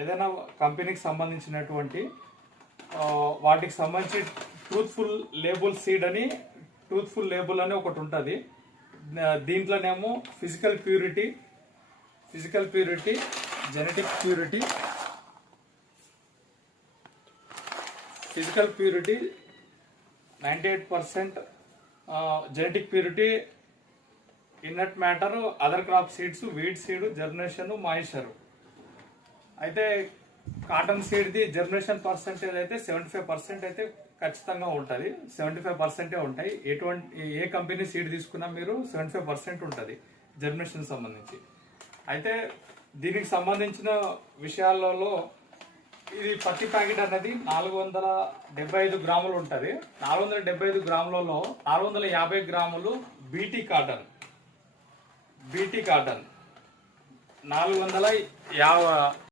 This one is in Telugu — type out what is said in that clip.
ఏదైనా కంపెనీకి సంబంధించినటువంటి వాటికి సంబంధించి ట్రూత్ఫుల్ లేబుల్ సీడ్ అని ట్రూత్ఫుల్ లేబుల్ అని ఒకటి ఉంటుంది. దీంట్లోనేమో physical purity, genetic purity, 98% genetic purity, inert matter, other crop seeds, weed seed, germination, moisture. అయితే కాటన్ సీడ్ది జర్మినేషన్ పర్సెంటేజ్ అయితే 75% అయితే ఖచ్చితంగా ఉంటుంది. 75% ఉంటాయి. ఏ కంపెనీ సీడ్ తీసుకున్నా మీరు 75% ఉంటుంది జర్మినేషన్ సంబంధించి. అయితే దీనికి సంబంధించిన విషయాలలో ఇది పత్తి ప్యాకెట్ అనేది 475 గ్రాములు ఉంటుంది. 475 గ్రాములలో 450 గ్రాములు బీటీ కాటన్ 450